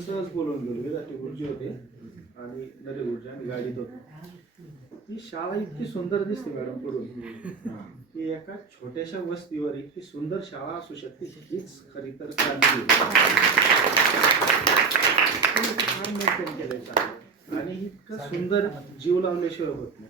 सहज बोलून गेलो. विराटे गुरुजी होते आणि नरे गुरुजी आणि गाडीत होतो. ही शाळा इतकी सुंदर दिसते मॅडम कडून की एका छोट्याशा वस्तीवर इतकी सुंदर शाळा असू शकते हीच खरी तर क्रांती मेंटेन केलंय आणि इतकं सुंदर जीव लावल्याशिवाय होत नाही.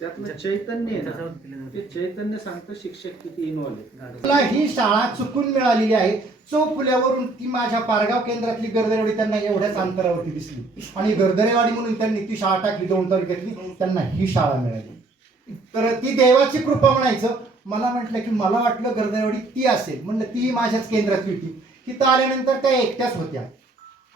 त्यातलं चैतन्य आहे ना, ते चैतन्य सांगतं शिक्षक किती इन्व्हॉल्व आहे. मला ही शाळा चुकून मिळालेली आहे. चौफुल्यावरून ती माझ्या पारगाव केंद्रातली गर्दरेवाडी त्यांना एवढ्याच अंतरावरती दिसली आणि गर्दरेवाडी म्हणून त्यांनी ती शाळा टाकली 2 तारखेतली. त्यांना ही शाळा मिळाली. तर ती देवाची कृपा म्हणायचं. मला म्हटलं की मला वाटलं गर्दरेवाडी ती असेल, म्हणलं ती माझ्याच केंद्रातली होती. तिथं आल्यानंतर त्या एकट्याच होत्या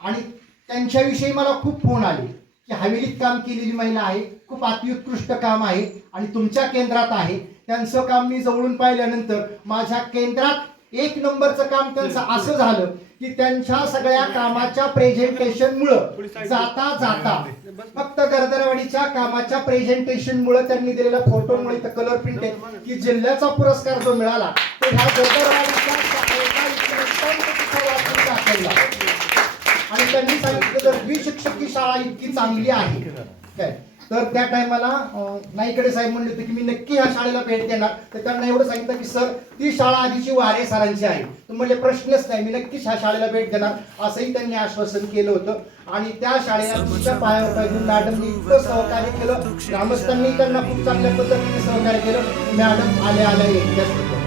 आणि त्यांच्याविषयी मला खूप फोन आले की हवेलीत काम केलेली महिला आहे, खूप अतिउत्कृष्ट काम आहे आणि तुमच्या केंद्रात आहे. त्यांचं काम मी जवळून पाहिल्यानंतर माझ्या केंद्रात 1 नंबरचं काम त्यांचं असं झालं की त्यांच्या सगळ्या कामाच्या प्रेझेंटेशन मुळे जाता जाता फक्त गर्दरवाडीच्या कामाच्या प्रेझेंटेशन मुळे त्यांनी दिलेल्या फोटोमुळे तर कलर प्रिंट आहे की जिल्ह्याचा पुरस्कार जो मिळाला तो ह्या गर्दरवाडीच्या आणि त्यांनी सांगितलं तर द्विशिक्षक ही शाळा इतकी चांगली आहे काय. तर त्या टायमाला नाईकडे साहेब म्हणले होते की मी नक्की ह्या शाळेला भेट देणार. तर त्यांना एवढं सांगितलं की सर ती शाळा आधीची वारे सरांची आहे. तर म्हणले प्रश्नच नाही, मी नक्कीच ह्या शाळेला भेट देणार असंही त्यांनी आश्वासन केलं होतं. आणि त्या शाळेला तुमच्या पायावर पाय घेऊन मॅडमनी इतकं सहकार्य केलं. ग्रामस्थांनी त्यांना खूप चांगल्या पद्धतीने सहकार्य केलं. मॅडम आल्या एकट्याच होत्या.